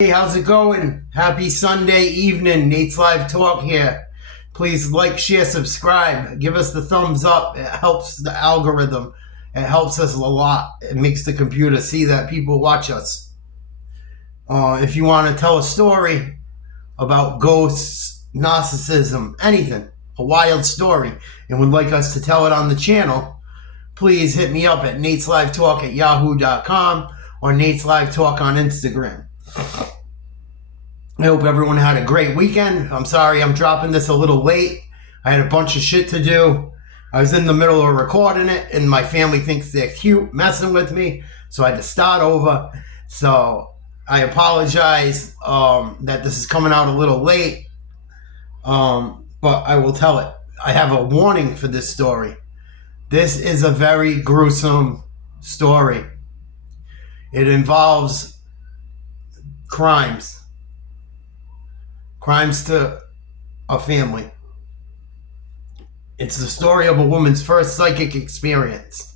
Hey, how's it going? Happy Sunday evening. Nate's Live Talk here. Please like, share, subscribe. Give us the thumbs up. It helps the algorithm. It helps us a lot. It makes the computer see that people watch us. If you want to tell a story about ghosts, narcissism, anything, a wild story, and would like us to tell it on the channel, please hit me up at nateslivetalk@yahoo.com or Nate's Live Talk on Instagram. I hope everyone had a great weekend. I'm sorry I'm dropping this a little late. I had a bunch of shit to do. I was in the middle of recording it, and my family thinks they're cute messing with me, so I had to start over. So I apologize that this is coming out a little late, but I will tell it. I have a warning for this story. This is a very gruesome story. It involves crimes to a family. It's the story of a woman's first psychic experience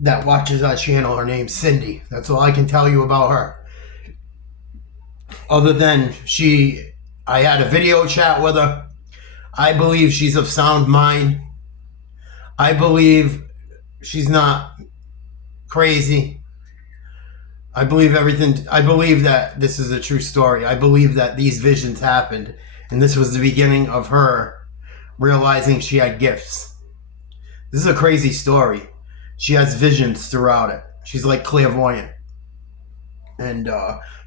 that watches our channel. Her name's Cindy. That's all I can tell you about her. Other than I had a video chat with her. I believe she's of sound mind. I believe she's not crazy. I believe everything. I believe that this is a true story. I believe that these visions happened, and this was the beginning of her realizing she had gifts. This is a crazy story. She has visions throughout it. She's like clairvoyant. And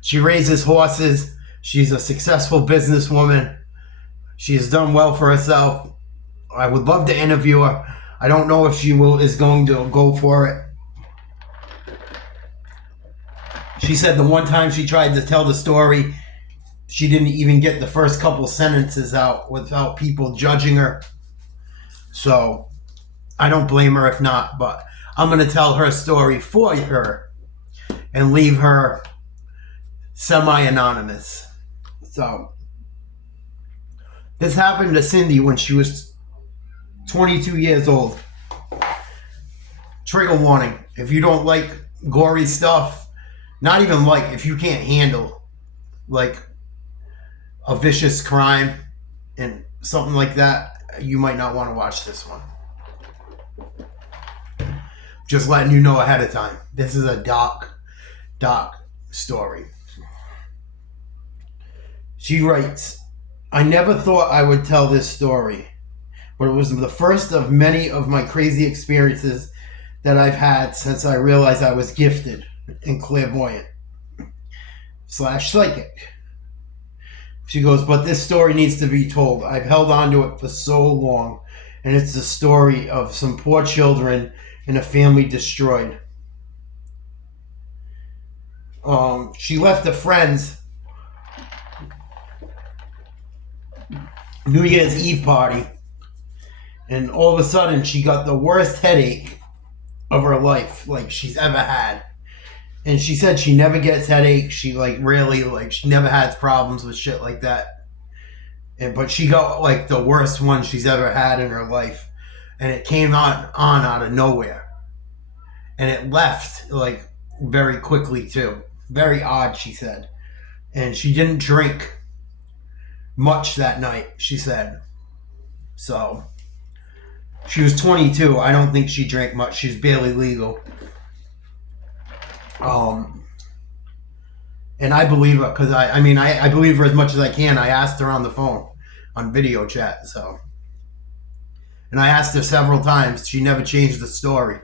she raises horses. She's a successful businesswoman. She has done well for herself. I would love to interview her. I don't know if she is going to go for it. She said the one time she tried to tell the story, she didn't even get the first couple sentences out without people judging her. So I don't blame her if not, but I'm going to tell her story for her and leave her semi-anonymous. So this happened to Cindy when she was 22 years old. Trigger warning: if you don't like gory stuff, not even like, if you can't handle like a vicious crime and something like that, you might not want to watch this one. Just letting you know ahead of time. This is a dark story. She writes, "I never thought I would tell this story, but it was the first of many of my crazy experiences that I've had since I realized I was gifted and clairvoyant / psychic." She goes, "But this story needs to be told. I've held on to it for so long, and it's the story of some poor children and a family destroyed." She left a friend's New Year's Eve party, and all of a sudden she got the worst headache of her life, like she's ever had. And she said she never gets headaches. She she never has problems with shit like that. But she got like the worst one she's ever had in her life. And it came on out of nowhere. And it left like very quickly too. Very odd, she said. And she didn't drink much that night, she said. So she was 22. I don't think she drank much. She's barely legal. And I believe her because I believe her as much as I can. I asked her on the phone on video chat, so. And I asked her several times. She never changed the story.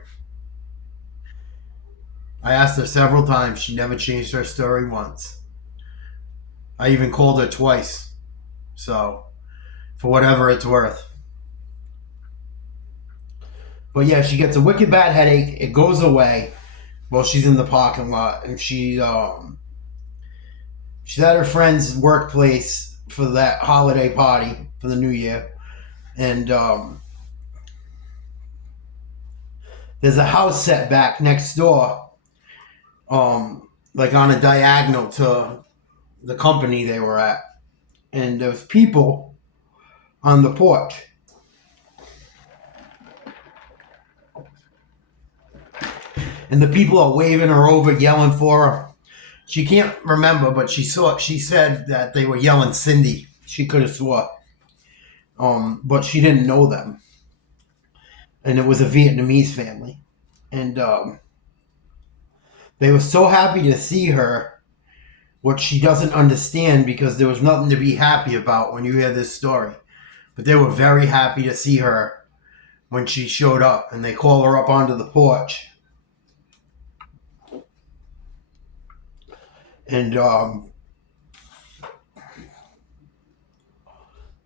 I asked her several times. She never changed her story once. I even called her twice. So, for whatever it's worth. But yeah, she gets a wicked bad headache. It goes away. Well, she's in the parking lot, and she's at her friend's workplace for that holiday party for the New Year, and there's a house set back next door, like on a diagonal to the company they were at, and there's people on the porch. And the people are waving her over, yelling for her. She can't remember, but she said that they were yelling Cindy. She could have swore. But she didn't know them. And it was a Vietnamese family. And they were so happy to see her, what she doesn't understand because there was nothing to be happy about when you hear this story. But they were very happy to see her when she showed up, and they call her up onto the porch. And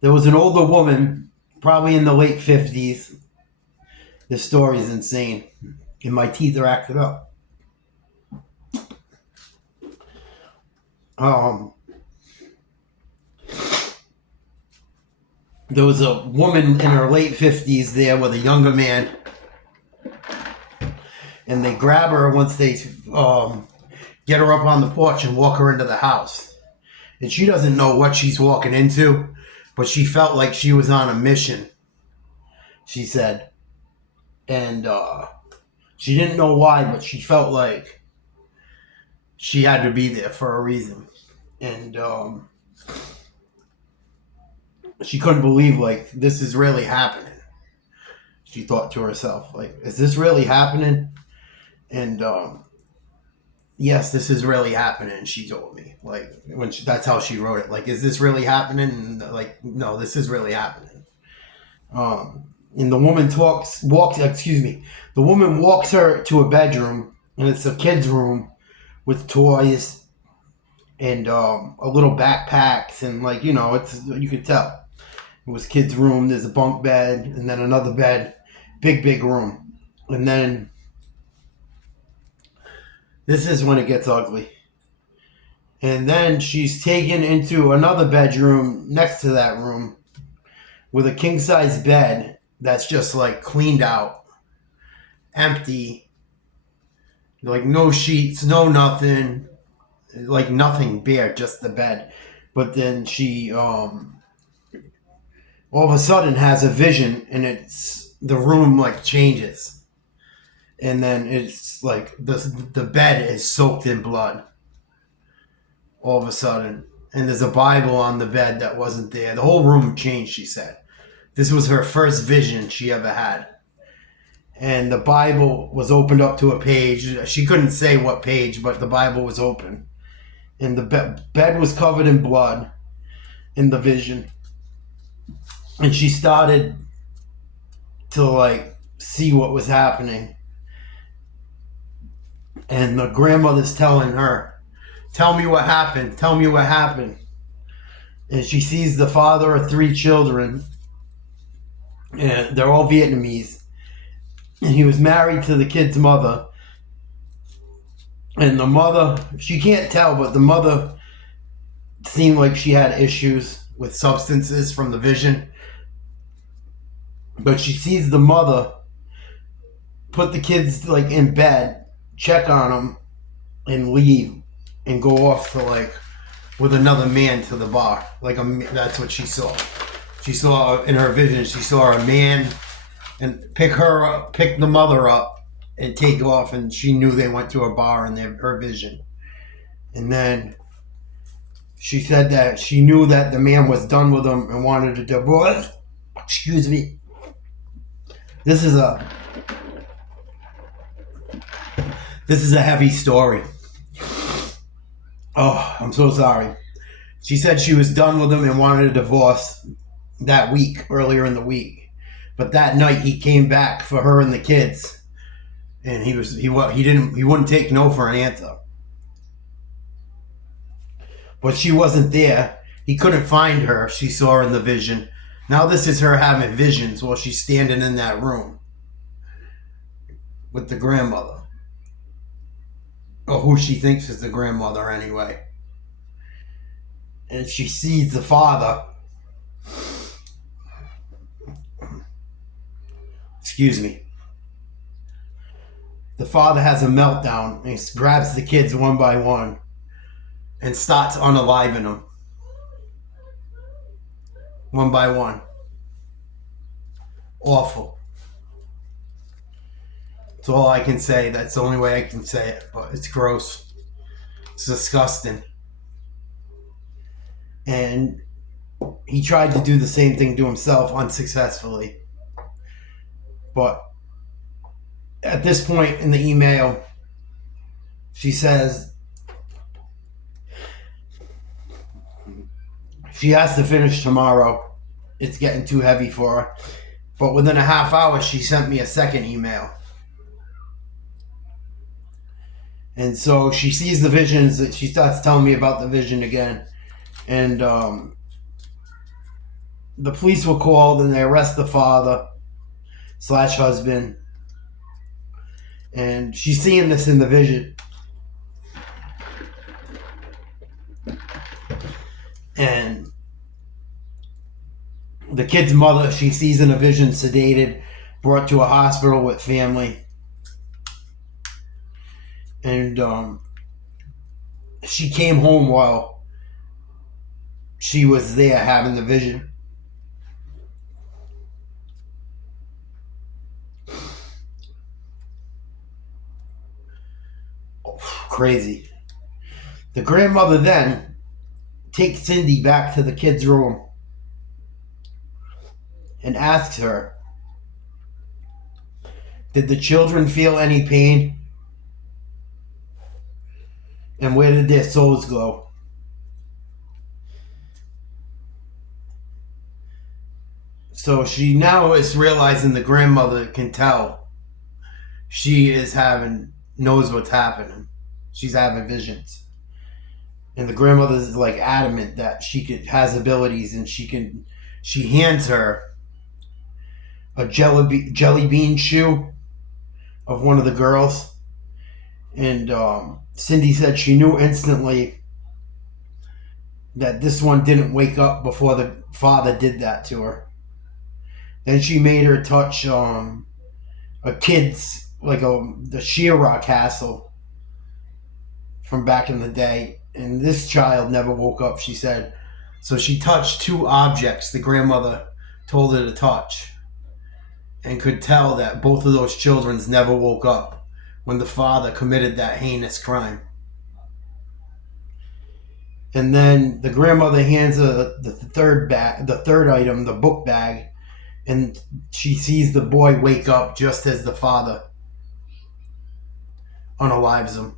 there was an older woman, probably in the late 50s. This story is insane, and my teeth are acted up. There was a woman in her late 50s there with a younger man, and they grab her once they get her up on the porch and walk her into the house. And she doesn't know what she's walking into, but she felt like she was on a mission, she said. And she didn't know why, but she felt like she had to be there for a reason. And she couldn't believe, like, this is really happening. She thought to herself, like, is this really happening? And yes, this is really happening, she told me. Like, that's how she wrote it. Like, is this really happening? And like, no, this is really happening. And the woman the woman walks her to a bedroom, and it's a kid's room with toys and a little backpacks, and like, it's, you could tell it was kid's room. There's a bunk bed and then another bed, big room. And then this is when it gets ugly. And then she's taken into another bedroom next to that room with a king size bed that's just like cleaned out, empty, like no sheets, no nothing, like nothing, bare, just the bed. But then she all of a sudden has a vision, and it's the room like changes, and then it's like the bed is soaked in blood all of a sudden, and there's a Bible on the bed that wasn't there. The whole room changed, she said. This was her first vision she ever had. And the Bible was opened up to a page. She couldn't say what page, but the Bible was open. And the bed was covered in blood in the vision. And she started to like see what was happening. And the grandmother's telling her, tell me what happened. Tell me what happened. And she sees the father of 3 children. And they're all Vietnamese. And he was married to the kid's mother. And the mother, she can't tell, but the mother seemed like she had issues with substances from the vision. But she sees the mother put the kids like in bed, check on them, and leave, and go off to like with another man to the bar. That's what she saw. She saw in her vision. She saw a man and pick the mother up, and take off. And she knew they went to a bar in her vision. And then she said that she knew that the man was done with them and wanted a divorce. Excuse me. This is a heavy story. Oh, I'm so sorry. She said she was done with him and wanted a divorce that week, earlier in the week. But that night he came back for her and the kids, and he wouldn't take no for an answer. But she wasn't there. He couldn't find her. She saw her in the vision. Now this is her having visions while she's standing in that room with the grandmother, or who she thinks is the grandmother anyway. And she sees the father. Excuse me. The father has a meltdown, and he grabs the kids one by one and starts unaliving them. One by one. Awful. That's all I can say. That's the only way I can say it, but it's gross. It's disgusting. And he tried to do the same thing to himself unsuccessfully. But at this point in the email, she says she has to finish tomorrow. It's getting too heavy for her. But within a half hour, she sent me a second email. And so she sees the visions. That she starts telling me about the vision again. And the police were called and they arrest the father / husband. And she's seeing this in the vision. And the kid's mother, she sees in a vision, sedated, brought to a hospital with family. And she came home while she was there having the vision. Crazy. The grandmother then takes Cindy back to the kid's room and asks her, did the children feel any pain? And where did their souls go? So she now is realizing the grandmother can tell. She knows what's happening. She's having visions. And the grandmother is like adamant that has abilities, and she hands her a jelly bean shoe of one of the girls. And Cindy said she knew instantly that this one didn't wake up before the father did that to her. Then she made her touch a kid's, like the Shearer castle from back in the day. And this child never woke up, she said. So she touched 2 objects the grandmother told her to touch, and could tell that both of those children never woke up when the father committed that heinous crime. And then the grandmother hands her the third item, the book bag, and she sees the boy wake up just as the father unalives him.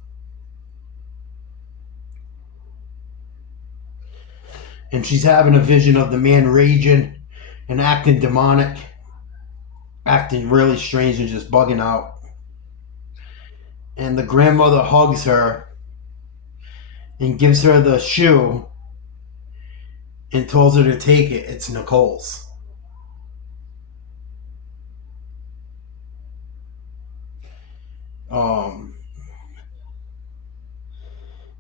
And she's having a vision of the man raging and acting demonic, acting really strange and just bugging out. And the grandmother hugs her and gives her the shoe and tells her to take it. It's Nicole's.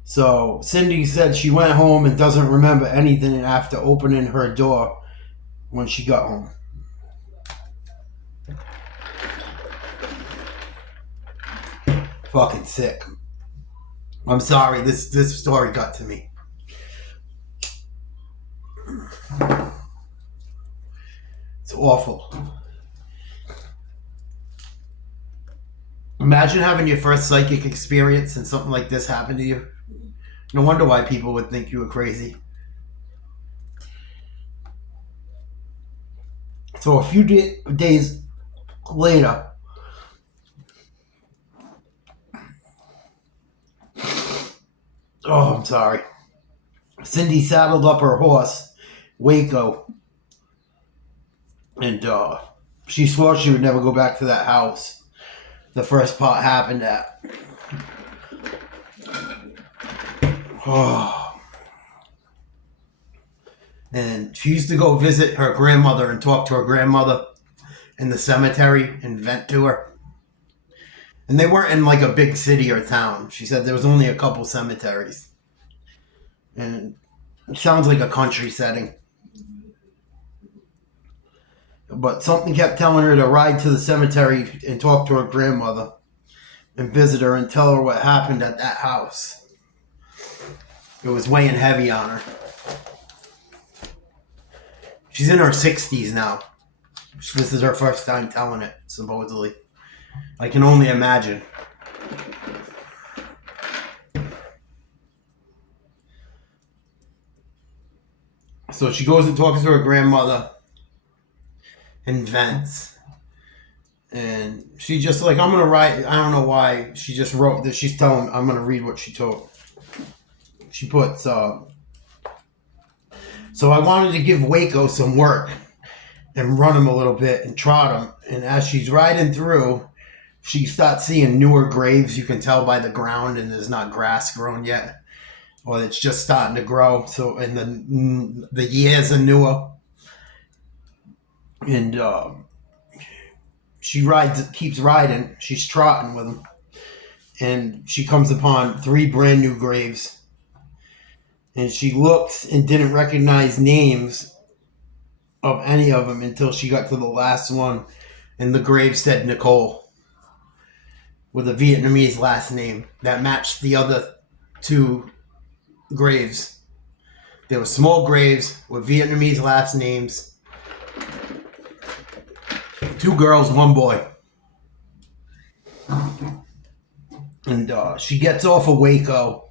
So Cindy said she went home and doesn't remember anything after opening her door when she got home. Fucking sick. I'm sorry, this story got to me. It's awful. Imagine having your first psychic experience and something like this happened to you. No wonder why people would think you were crazy. So a few days later, I'm sorry, Cindy saddled up her horse, Waco, and she swore she would never go back to that house the first part happened at. And she used to go visit her grandmother and talk to her grandmother in the cemetery and vent to her. And they weren't in like a big city or town. She said there was only a couple cemeteries. And it sounds like a country setting. But something kept telling her to ride to the cemetery and talk to her grandmother and visit her and tell her what happened at that house. It was weighing heavy on her. She's in her 60s now. This is her first time telling it, supposedly. I can only imagine. So she goes and talks to her grandmother and vents. And she just like, I'm going to write, I don't know why. She just wrote that. She's telling, I'm going to read what she told. She puts, so I wanted to give Waco some work and run him a little bit and trot him. And as she's riding through, she starts seeing newer graves. You can tell by the ground, and there's not grass grown yet, or it's just starting to grow. So, and the years are newer. And she keeps riding. She's trotting with him, and she comes upon 3 brand new graves. And she looks and didn't recognize names of any of them until she got to the last one, and the grave said Nicole with a Vietnamese last name that matched the other 2 graves. They were small graves with Vietnamese last names. 2 girls, 1 boy. And she gets off of Waco,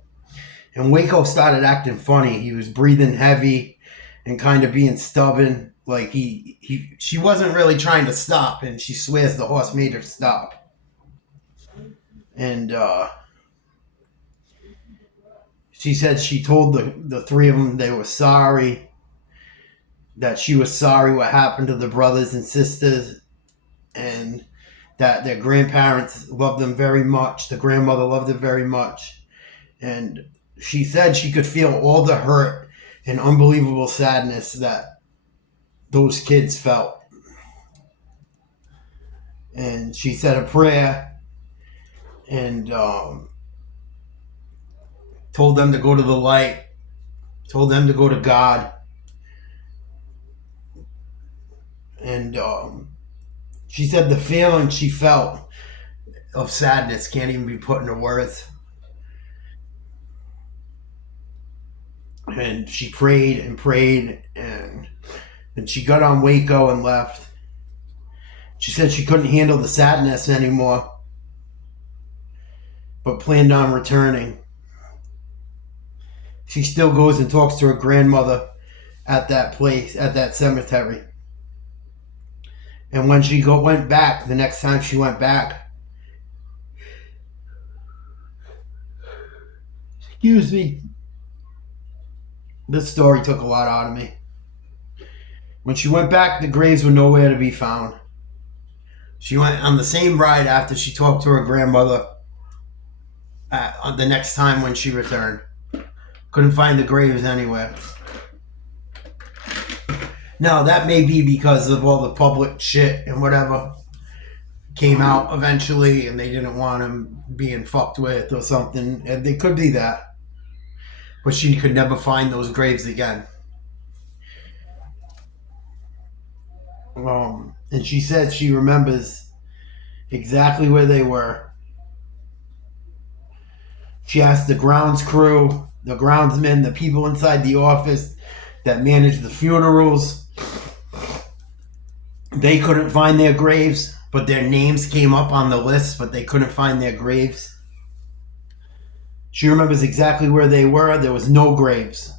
and Waco started acting funny. He was breathing heavy and kind of being stubborn. Like she wasn't really trying to stop, and she swears the horse made her stop. And she said she told the 3 of them they were sorry, that she was sorry what happened to the brothers and sisters, and that their grandparents loved them very much. The grandmother loved them very much. And she said she could feel all the hurt and unbelievable sadness that those kids felt. And she said a prayer and told them to go to the light, told them to go to God. And she said the feeling she felt of sadness can't even be put into words. And she prayed and prayed, and she got on Waco and left. She said she couldn't handle the sadness anymore, but planned on returning. She still goes and talks to her grandmother at that place, at that cemetery. And when she went back, the next time she went back, excuse me, this story took a lot out of me. When she went back, the graves were nowhere to be found. She went on the same ride after she talked to her grandmother the next time when she returned. Couldn't find the graves anywhere. Now, that may be because of all the public shit and whatever came out eventually, and they didn't want him being fucked with or something. And it could be that. But she could never find those graves again. And she said she remembers exactly where they were. She asked the grounds crew, the groundsmen, the people inside the office that managed the funerals. They couldn't find their graves, but their names came up on the list, but they couldn't find their graves. She remembers exactly where they were. There was no graves.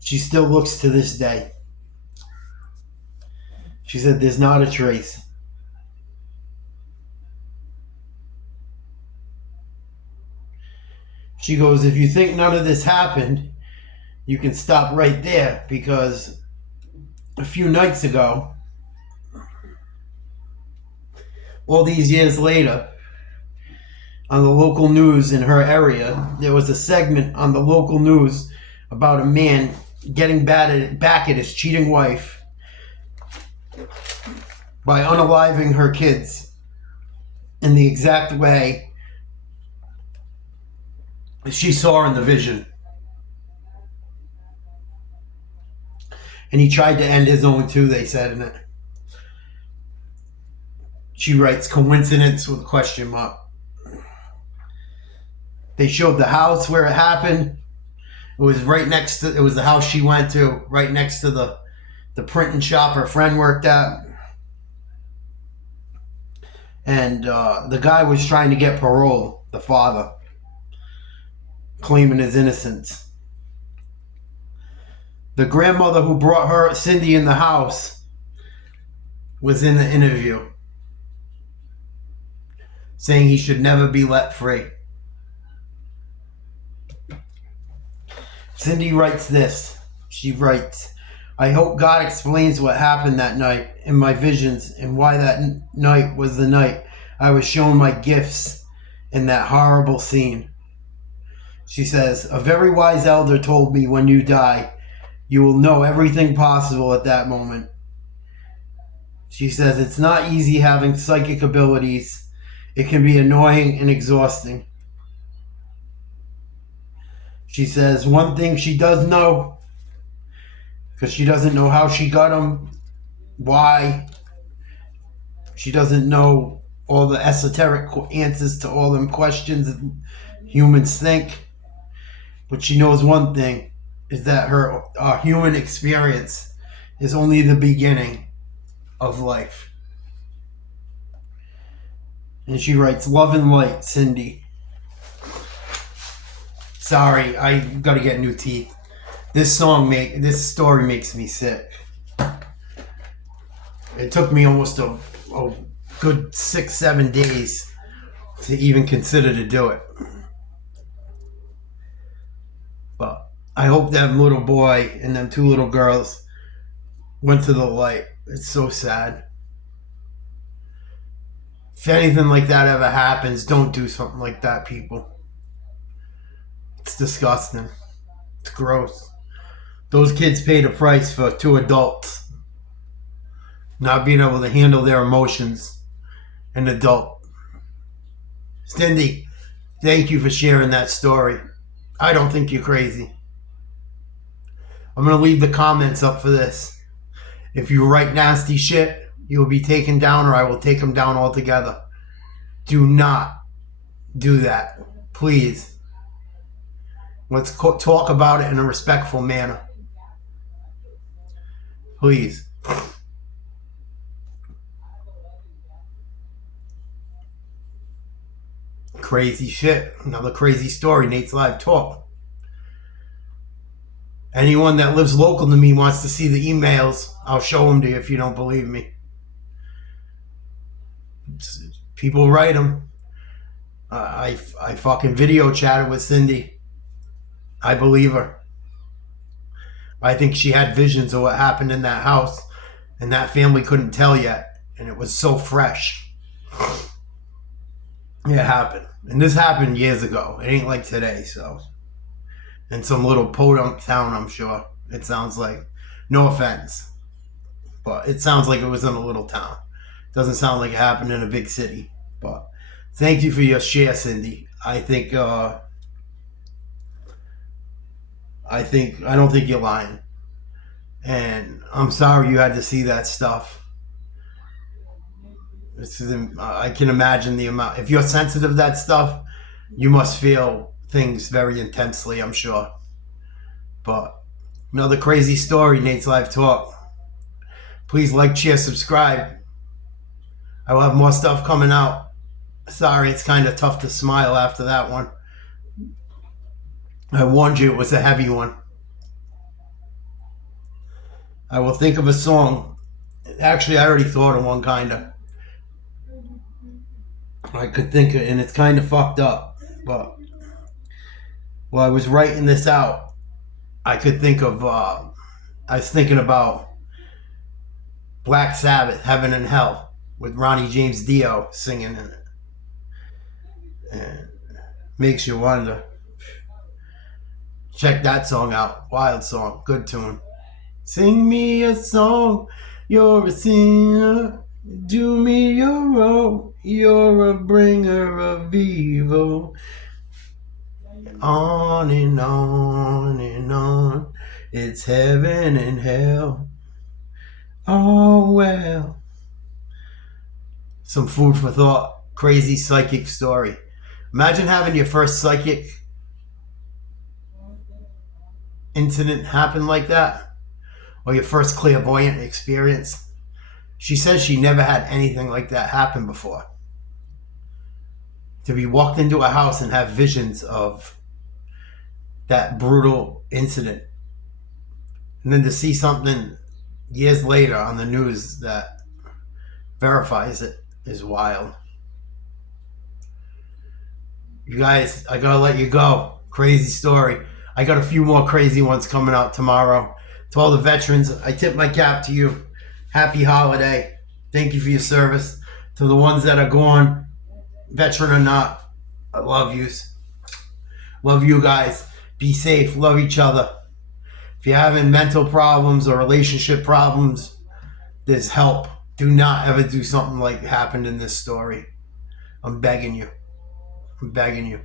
She still looks to this day. She said there's not a trace. She goes, if you think none of this happened, you can stop right there, because a few nights ago, all these years later, on the local news in her area, there was a segment on the local news about a man getting back at his cheating wife by unaliving her kids in the exact way she saw in the vision. And he tried to end his own too, they said in it. She writes, coincidence with a question mark. They showed the house where it happened. It was it was the house she went to, right next to the printing shop her friend worked at. And the guy was trying to get parole, the father, claiming his innocence. The grandmother who brought her Cindy in the house was in the interview saying he should never be let free. Cindy writes this. She writes, I hope God explains what happened that night in my visions and why that night was the night I was shown my gifts in that horrible scene. She says, a very wise elder told me when you die, you will know everything possible at that moment. She says, it's not easy having psychic abilities. It can be annoying and exhausting. She says, one thing she does know, because she doesn't know how she got them, why. She doesn't know all the esoteric answers to all them questions that humans think. But she knows one thing, is that her human experience is only the beginning of life. And she writes, love and light, Cindy. Sorry, I gotta get new teeth. This story makes me sick. It took me almost a good 6-7 days to even consider to do it. But I hope that little boy and them 2 little girls went to the light. It's so sad. If anything like that ever happens, don't do something like that, people. It's disgusting. It's gross. Those kids paid a price for 2 adults not being able to handle their emotions. An adult. Cindy, thank you for sharing that story. I don't think you're crazy. I'm going to leave the comments up for this. If you write nasty shit, you will be taken down, or I will take them down altogether. Do not do that. Please. Let's talk about it in a respectful manner. Please. Crazy shit. Another crazy story. Nate's Live Talk. Anyone that lives local to me wants to see the emails. I'll show them to you if you don't believe me. People write them. I fucking video chatted with Cindy. I believe her. I think she had visions of what happened in that house, and that family couldn't tell yet, and it was so fresh. It happened. And this happened years ago. It ain't like today, so. In some little podunk town, I'm sure. It sounds like. No offense. But it sounds like it was in a little town. Doesn't sound like it happened in a big city. But thank you for your share, Cindy. I don't think you're lying. And I'm sorry you had to see that stuff. I can imagine the amount. If you're sensitive to that stuff, you must feel things very intensely, I'm sure. But another crazy story, Nate's Live Talk. Please like, share, subscribe. I will have more stuff coming out. Sorry, it's kind of tough to smile after that one. I warned you it was a heavy one. I will think of a song. Actually, I already thought of one, kind of. I could think of, and it's kind of fucked up, but while I was writing this out, I could think of, I was thinking about Black Sabbath, Heaven and Hell, with Ronnie James Dio singing in it. And makes you wonder. Check that song out. Wild song. Good tune. Sing me a song. You're a singer. Do me your role. You're a bringer of evil. On and on and on. It's heaven and hell. Oh well. Some food for thought. Crazy psychic story. Imagine having your first psychic incident happen like that. Or your first clairvoyant experience. She says she never had anything like that happen before. To be walked into a house and have visions of that brutal incident And then to see something years later on the news that verifies it is wild. You guys, I gotta let you go. Crazy story. I got a few more crazy ones coming out tomorrow. To all the veterans, I tip my cap to you. Happy holiday. Thank you for your service. To the ones that are gone, veteran or not, I love yous. Love you guys. Be safe. Love each other. If you're having mental problems or relationship problems, there's help. Do not ever do something like happened in this story. I'm begging you. I'm begging you.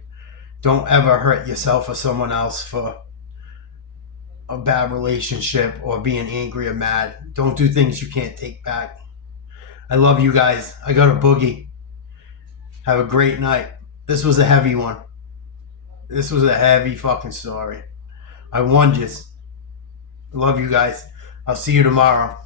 Don't ever hurt yourself or someone else for a bad relationship or being angry or mad. Don't do things you can't take back. I love you guys. I got a boogie. Have a great night. This was a heavy one. This was a heavy fucking story. I won just. Love you guys. I'll see you tomorrow.